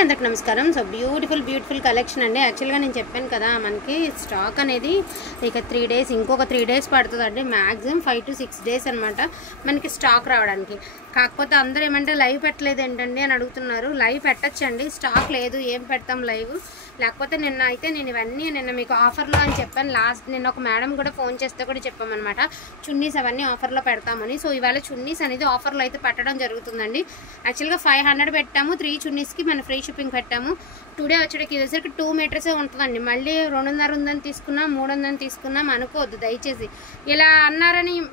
అందరికి నమస్కారం. So beautiful collection అండి. యాక్చువల్గా నేను చెప్పాను కదా, మనకి స్టాక్ అనేది ఇక 3 days, ఇంకొక 3 days పడుతుందండి. మ్యాక్సిమం 5 to 6 days అనమాట మనకి స్టాక్ రావడానికి. కాకపోతే అందరూ ఏమంటే లైవ్ పెట్టలేదు ఏంటండి అని అడుగుతున్నారు. లైవ్ పెట్టచ్చండి, స్టాక్ లేదు, ఏం పెడతాం లైవ్. లేకపోతే నేను ఇవన్నీ మీకు ఆఫర్లో అని చెప్పాను. నిన్న ఒక మేడం కూడా ఫోన్ చేస్తే కూడా చెప్పామన్నమాట, చున్నీస్ అవన్నీ ఆఫర్లో పెడతామని. సో ఇవాళ చున్నీస్ అనేది ఆఫర్లో అయితే పెట్టడం జరుగుతుందండి. యాక్చువల్గా 500 పెట్టాము, 3 చున్నీస్కి మన ఫ్రీ షిప్పింగ్ పెట్టాము. టుడే వచ్చేసరికి 2 మీటర్సే ఉంటుందండి. మళ్ళీ 2.5 ఉందని తీసుకున్నాం, 300 తీసుకున్నాం అనుకోవద్దు దయచేసి. ఇలా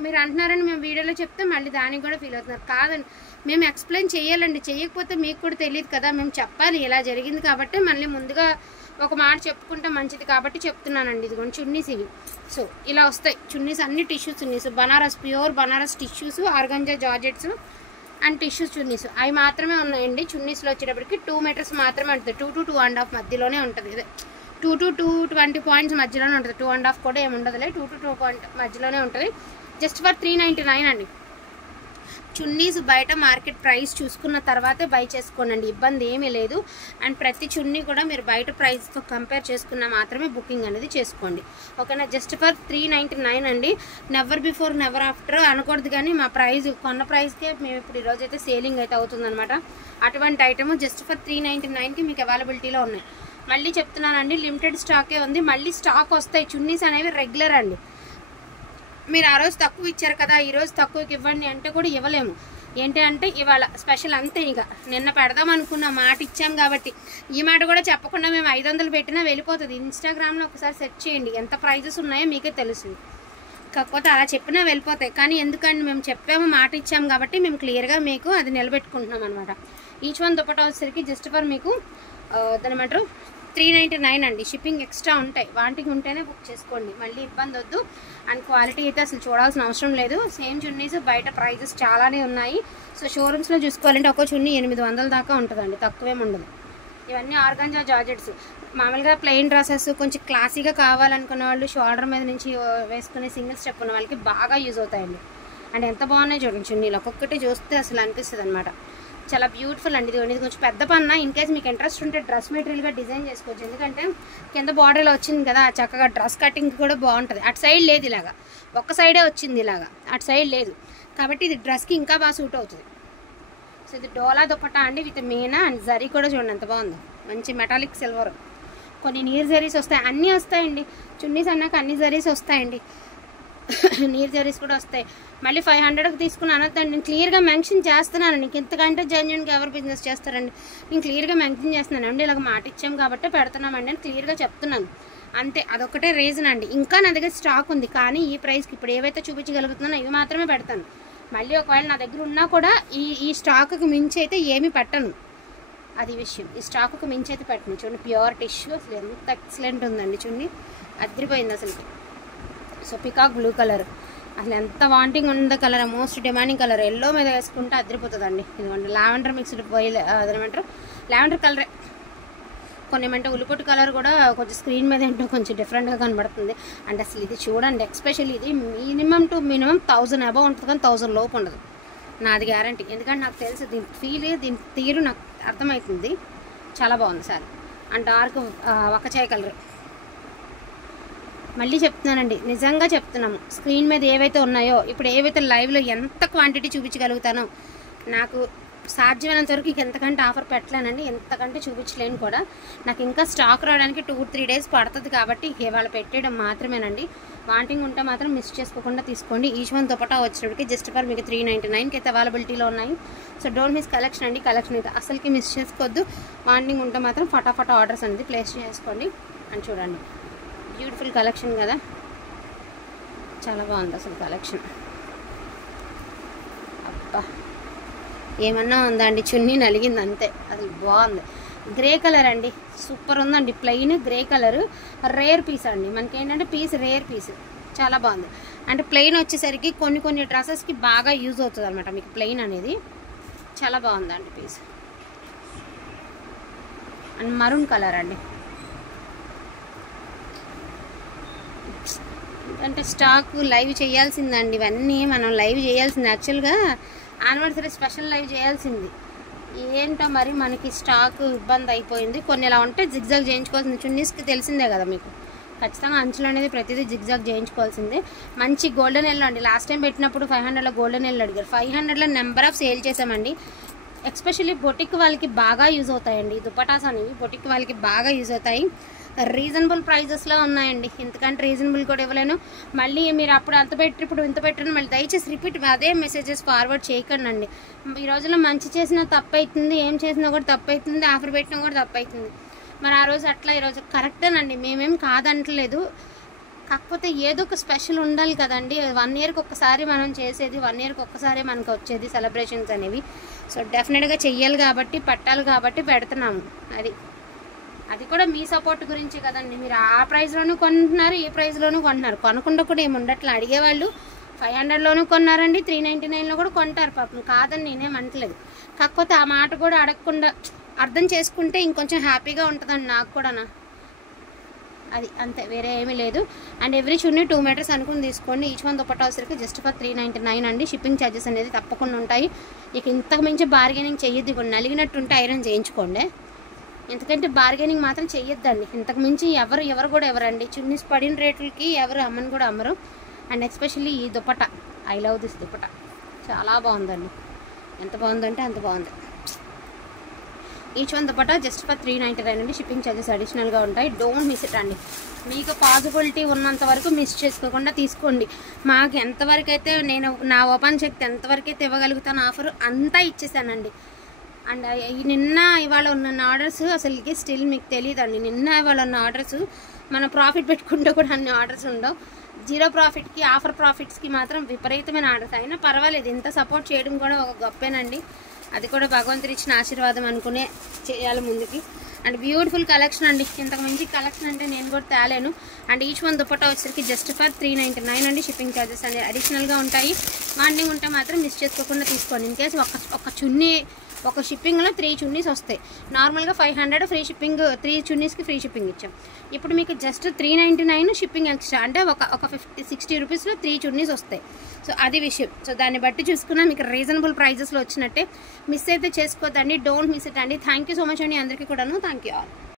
మీరు అంటున్నారని మేము వీడియోలో చెప్తే మళ్ళీ దానికి కూడా ఫీల్ అవుతున్నారు. కాదండి, మేము ఎక్స్ప్లెయిన్ చేయాలండి, చేయకపోతే మీకు కూడా తెలియదు కదా. మేము చెప్పాలి, ఇలా జరిగింది కాబట్టి మళ్ళీ ముందుగా ఒక మాట చెప్పుకుంటే మంచిది కాబట్టి చెప్తున్నానండి. ఇదిగోండి చున్నీస్ ఇవి. సో ఇలా వస్తాయి చున్నీస్, అన్ని tissue chunnis, pure Banaras tissues, organza georgettes and tissue chunnis అవి మాత్రమే ఉన్నాయండి. చున్నీస్లో వచ్చేటప్పటికి 2 మీటర్స్ మాత్రమే ఉంటుంది. 2 to 2.5 మధ్యలోనే ఉంటుంది. ఇదే 2 to 220 పాయింట్స్ మధ్యలోనే ఉంటుంది. 2.5 కూడా ఏమి ఉండదులే, 2 to 2 పాయింట్ మధ్యలోనే ఉంటుంది. జస్ట్ ఫర్ 399 అండి. చున్నీస్ బయట మార్కెట్ ప్రైస్ చూసుకున్న తర్వాతే బై చేసుకోండి, ఇబ్బంది ఏమీ లేదు. అండ్ ప్రతి చున్నీ కూడా మీరు బయట ప్రైస్తో కంపేర్ చేసుకున్న మాత్రమే బుకింగ్ అనేది చేసుకోండి, ఓకేనా. జస్ట్ ఫర్ 399 అండి. నెవర్ బిఫోర్ నెవర్ ఆఫ్టర్ అనకూడదు, కానీ మా ప్రైస్ కొన్న ప్రైస్కే మేము ఇప్పుడు ఈరోజు అయితే సేలింగ్ అయితే అవుతుందన్నమాట. అటువంటి ఐటమ్ జస్ట్ ఫర్ 399కి మీకు అవైలబిలిటీలో ఉన్నాయి. మళ్ళీ చెప్తున్నానండి, లిమిటెడ్ స్టాకే ఉంది. మళ్ళీ స్టాక్ వస్తాయి. చున్నీస్ అనేవి రెగ్యులర్ అండి. మీరు ఆ రోజు తక్కువ ఇచ్చారు కదా, ఈరోజు తక్కువకి ఇవ్వండి అంటే కూడా ఇవ్వలేము. ఏంటి అంటే ఇవాళ స్పెషల్ అంతే. ఇక నిన్న పెడదాం అనుకున్న మాట ఇచ్చాం కాబట్టి ఈ మాట కూడా చెప్పకుండా మేము 500 పెట్టినా వెళ్ళిపోతుంది. ఇన్స్టాగ్రామ్లో ఒకసారి సెర్చ్ చేయండి, ఎంత ప్రైజెస్ ఉన్నాయో మీకే తెలుస్తుంది. కాకపోతే అలా చెప్పినా వెళ్ళిపోతాయి. కానీ ఎందుకంటే మేము చెప్పాము, మాట ఇచ్చాము కాబట్టి మేము క్లియర్గా మీకు అది నిలబెట్టుకుంటున్నాం అనమాట. ఈచ్ వన్ దుపట్టా వచ్చేసరికి జస్ట్ ఫర్ మీకు దానిమంటారు 399 అండి. షిప్పింగ్ ఎక్స్ట్రా ఉంటాయి, వాటికి ఉంటేనే బుక్ చేసుకోండి, మళ్ళీ ఇబ్బంది వద్దు. అండ్ క్వాలిటీ అయితే అసలు చూడాల్సిన అవసరం లేదు. సేమ్ చున్నీస్ బయట ప్రైజెస్ చాలానే ఉన్నాయి. సో షోరూమ్స్లో చూసుకోవాలంటే ఒక చున్నీ 800 దాకా ఉంటుందండి, తక్కువేం ఉండదు. ఇవన్నీ ఆర్గాంజా జార్జెట్స్. మామూలుగా ప్లెయిన్ డ్రెస్సెస్ కొంచెం క్లాసీగా కావాలనుకున్న వాళ్ళు, షోల్డర్ మీద నుంచి వేసుకునే సింగిల్ స్టెప్ ఉన్న వాళ్ళకి బాగా యూజ్ అవుతాయండి. అండ్ ఎంత బాగున్నాయి చూడండి చున్నీలు, ఒక్కొక్కటి చూస్తే అసలు అనిపిస్తుంది అనమాట. చాలా బ్యూటిఫుల్ అండి. ఇది కొంచెం పెద్ద పన్న. ఇన్ కేస్ మీకు ఇంట్రెస్ట్ ఉంటే డ్రెస్ మెటీరియల్గా డిజైన్ చేసుకోవచ్చు. ఎందుకంటే కింద బార్డర్లో వచ్చింది కదా, చక్కగా డ్రెస్ కటింగ్ కూడా బాగుంటుంది. అటు సైడ్ లేదు, ఇలాగా ఒక్క సైడే వచ్చింది ఇలాగా, అటు సైడ్ లేదు కాబట్టి ఇది డ్రెస్కి ఇంకా బాగా సూట్ అవుతుంది. సో ఇది డోలా దుపట్టా అండి, విత్ మీనా అండ్ జరీ కూడా చూడండి ఎంత బాగుందో. మంచి మెటాలిక్ సిల్వర్, కొన్ని నీర్ జరీస్ వస్తాయి, అన్నీ వస్తాయండి. చున్నీస్ అన్నాక అన్ని జరీస్ వస్తాయండి, నీర్ జరీస్ కూడా వస్తాయి. మళ్ళీ 500కి తీసుకుని అనొద్దండి. నేను క్లియర్గా మెన్షన్ చేస్తున్నాను. నీకు ఇంతకంటే జెన్యున్గా ఎవరు బిజినెస్ చేస్తారండి. నేను క్లియర్గా మెన్షన్ చేస్తున్నాను అండి, ఇలాగ మాట ఇచ్చాం కాబట్టి పెడుతున్నామండి అని క్లియర్గా చెప్తున్నాను అంతే. అదొకటే రీజన్ అండి. ఇంకా నా దగ్గర స్టాక్ ఉంది, కానీ ఈ ప్రైస్కి ఇప్పుడు ఏవైతే చూపించగలుగుతున్నానో ఇవి మాత్రమే పెడతాను. మళ్ళీ ఒకవేళ నా దగ్గర ఉన్నా కూడా ఈ స్టాక్కి మించి అయితే ఏమీ పెట్టను, అది విషయం. ఈ స్టాక్కి మించి అయితే పెట్టను. చూడండి ప్యూర్ టిష్యూ, అసలు ఎంత ఎక్సలెంట్ ఉందండి చున్నీ, అదిరిపోయింది అసలుకి. సో పికాక్ బ్లూ కలర్, అసలు ఎంత వాంటింగ్ ఉంది colour, most demanding colour. Yellow మీద వేసుకుంటే అదిరిపోతుందండి. ఇదిగోండి లావెండర్ మిక్స్డ్ అదేమంటారు లావెండర్ కలరే. కొన్ని ఏమంటే ఉల్లిపొట్టు కలర్ కూడా కొంచెం స్క్రీన్ మీద ఏంటో కొంచెం డిఫరెంట్గా కనబడుతుంది. అండ్ అసలు ఇది చూడండి, ఎక్స్పెషల్లీ ఇది మినిమం 1000 అబవ్ ఉంటుంది, కానీ 1000 లోపు ఉండదు, నాది గ్యారంటీ. ఎందుకంటే నాకు తెలుసు దీని ఫీల్, దీని తీరు నాకు అర్థమవుతుంది. చాలా బాగుంది సార్. అండ్ డార్క్ వక్కచాయ కలర్. మళ్ళీ చెప్తున్నానండి, నిజంగా చెప్తున్నాము, స్క్రీన్ మీద ఏవైతే ఉన్నాయో ఇప్పుడు ఏవైతే లైవ్లో ఎంత క్వాంటిటీ చూపించగలుగుతానో, నాకు సాధ్యమైనంత వరకు ఎంతకంటే ఆఫర్ పెట్టలేనండి, ఎంతకంటే చూపించలేను కూడా. నాకు ఇంకా స్టాక్ రావడానికి 2-3 days పడుతుంది కాబట్టి ఇవాళ పెట్టేయడం మాత్రమేనండి. వాంటింగ్ ఉంటే మాత్రం మిస్ చేసుకోకుండా తీసుకోండి. ఈచ్ వన్ దుపట్టా వచ్చేటప్పటికి జస్ట్ ఫర్ మీకు 399కి అయితే అవైలబిలిటీలో ఉన్నాయి. సో డోంట్ మిస్ కలెక్షన్ అండి. కలెక్షన్ అయితే అసలుకి మిస్ చేసుకోవద్దు. వాంటింగ్ ఉంటే మాత్రం ఫటాఫటా ఆర్డర్స్ అనేది ప్లేస్ చేసుకోండి. అని చూడండి, బ్యూటిఫుల్ కలెక్షన్ కదా, చాలా బాగుంది అసలు కలెక్షన్. అబ్బా ఏమన్నా ఉందా అండి, చున్నీ నలిగింది అంతే, అసలు బాగుంది. గ్రే కలర్ అండి, సూపర్ ఉందండి. Plain grey colour, rare piece అండి. మనకి ఏంటంటే పీస్ రేర్ పీస్, చాలా బాగుంది. అంటే ప్లెయిన్ వచ్చేసరికి కొన్ని డ్రెస్సెస్కి బాగా యూజ్ అవుతుంది అనమాట మీకు ప్లెయిన్ అనేది. చాలా బాగుందండి పీస్. అండ్ మరూన్ కలర్ అండి. అంటే స్టాక్ లైవ్ చేయాల్సిందండి, ఇవన్నీ మనం లైవ్ చేయాల్సింది. యాక్చువల్గా యానివర్సరీ స్పెషల్ లైవ్ చేయాల్సింది, ఏంటో మరి మనకి స్టాక్ ఇబ్బంది అయిపోయింది. కొన్ని ఇలా ఉంటే జిగ్జాగ్ చేయించుకోవాల్సింది. చున్నీస్కి తెలిసిందే కదా మీకు, ఖచ్చితంగా అంచులు అనేది ప్రతిదీ జిగ్జాగ్ చేయించుకోవాల్సిందే. మంచి గోల్డెన్ ఎల్లో అండి. లాస్ట్ టైం పెట్టినప్పుడు 500లో గోల్డెన్ ఎల్లో అడిగారు. 500లో నెంబర్ ఆఫ్ సేల్ చేసామండి. ఎస్పెషల్లీ బొటిక్ వాళ్ళకి బాగా యూజ్ అవుతాయండి. దుపటాస్ అనేవి బొటిక్ వాళ్ళకి బాగా యూజ్ అవుతాయి. రీజనబుల్ ప్రైజెస్లో ఉన్నాయండి. ఎందుకంటే రీజనబుల్ కూడా ఇవ్వలేను. మళ్ళీ మీరు అప్పుడు అంత పెట్టి ఇప్పుడు ఇంత పెట్టిన మళ్ళీ దయచేసి రిపీట్ అదే మెసేజెస్ ఫార్వర్డ్ చేయకండి. ఈ రోజుల్లో మంచి చేసినా తప్పు అవుతుంది, ఏం చేసినా కూడా తప్పు అవుతుంది, ఆఫర్ పెట్టినా కూడా తప్పు అవుతుంది. మరి ఆ రోజు అట్లా ఈరోజు కరెక్టేనండి, మేమేం కాదంటలేదు. కాకపోతే ఏదో ఒక స్పెషల్ ఉండాలి కదండి. 1 ఇయర్కి ఒక్కసారి మనం చేసేది, 1 ఇయర్కి ఒక్కసారి మనకు వచ్చేది సెలబ్రేషన్స్ అనేవి. సో డెఫినెట్గా చెయ్యాలి కాబట్టి, పట్టాలి కాబట్టి పెడుతున్నాము. అది కూడా మీ సపోర్ట్ గురించి కదండి. మీరు ఆ ప్రైస్లోనూ కొంటున్నారు, ఈ ప్రైస్లోనూ కొంటున్నారు. కొనకుండా కూడా ఏమి ఉండట్లా. అడిగేవాళ్ళు 500లోనూ కొన్నారండి, 399లో కూడా కొంటారు పాపం, కాదని నేనేం అంటలేదు. కాకపోతే ఆ మాట కూడా అడగకుండా అర్థం చేసుకుంటే ఇంకొంచెం హ్యాపీగా ఉంటుందండి నాకు కూడా. అది అంతే, వేరే ఏమీ లేదు. అండ్ ఎవ్రీ చున్నీ 2 మీటర్స్ అనుకుని తీసుకోండి. ఈచ్ వన్ దుపట్టా వచ్చరికి జస్ట్ ఫర్ 399 అండి. షిప్పింగ్ ఛార్జెస్ అనేది తప్పకుండా ఉంటాయి. ఇక ఇంతకు మించి బార్గెనింగ్ చెయ్యొద్దు. ఇప్పుడు నలిగినట్టుంటే ఐరన్ చేయించుకోండి. ఎందుకంటే బార్గెనింగ్ మాత్రం చెయ్యొద్దండి. ఇంతకు మించి ఎవరు కూడా ఎవరండి. చున్నీస్ పడిన రేట్లకి ఎవరు అమ్మని కూడా అమ్మరు. అండ్ ఎస్పెషల్లీ ఈ dupatta, I love this dupatta, చాలా బాగుందండి. ఎంత బాగుందంటే అంత బాగుంది. Each one dupatta just for 399 అండి. షిప్పింగ్ ఛార్జెస్ అడిషనల్గా ఉంటాయి. డోంట్ మిస్ ఇట్ అండి. మీకు పాసిబిలిటీ ఉన్నంత వరకు మిస్ చేసుకోకుండా తీసుకోండి. మాకు ఎంతవరకు అయితే నేను నా ఓపెన్ శక్తి ఎంతవరకు అయితే ఇవ్వగలుగుతాను ఆఫర్ అంతా ఇచ్చేసానండి. అండ్ నిన్న ఇవాళ ఉన్న ఆర్డర్స్ అసలుకి స్టిల్ మీకు తెలియదండి. నిన్న ఇవాళ ఉన్న ఆర్డర్స్ మనం ప్రాఫిట్ పెట్టుకుంటే కూడా అన్ని ఆర్డర్స్ ఉండవు. 0 ప్రాఫిట్కి, ఆఫర్ ప్రాఫిట్స్కి మాత్రం విపరీతమైన ఆర్డర్స్. అయినా పర్వాలేదు, ఇంత సపోర్ట్ చేయడం కూడా ఒక గొప్పేనండి. అది కూడా భగవంతుడి ఇచ్చిన ఆశీర్వాదం అనుకునే చేయాలి ముందుకి. అండ్ బ్యూటిఫుల్ కలెక్షన్ అండి. ఇంతకు మంచి కలెక్షన్ అంటే నేను కూడా తేలేను. అండ్ ఈచ్ వన్ దుపట్టా వచ్చేసరికి జస్ట్ ఫర్ 399 అండి. షిప్పింగ్ ఛార్జెస్ అనేది అడిషనల్గా ఉంటాయి. మార్నింగ్ ఉంటే మాత్రం మిస్ చేసుకోకుండా తీసుకోండి. ఇన్ కేసు ఒక చున్నీ, ఒక షిప్పింగ్లో 3 చున్నీస్ వస్తాయి. నార్మల్గా 500 ఫ్రీ షిప్పింగ్, 3 చున్నీస్కి ఫ్రీ షిప్పింగ్ ఇచ్చాం. ఇప్పుడు మీకు జస్ట్ 399 షిప్పింగ్ ఎక్స్ట్రా, అంటే ఒక 50-60 రూపీస్లో 3 చున్నీస్ వస్తాయి. సో అది విషయం. సో దాన్ని బట్టి చూసుకున్నా మీకు రీజనబుల్ ప్రైజెస్లో వచ్చినట్టే. మిస్ అయితే చేసుకోవద్దండి. డోంట్ మిస్ ఇట్ అండి. థ్యాంక్ యూ సో మచ్ అండి అందరికీ కూడాను. Thank you all.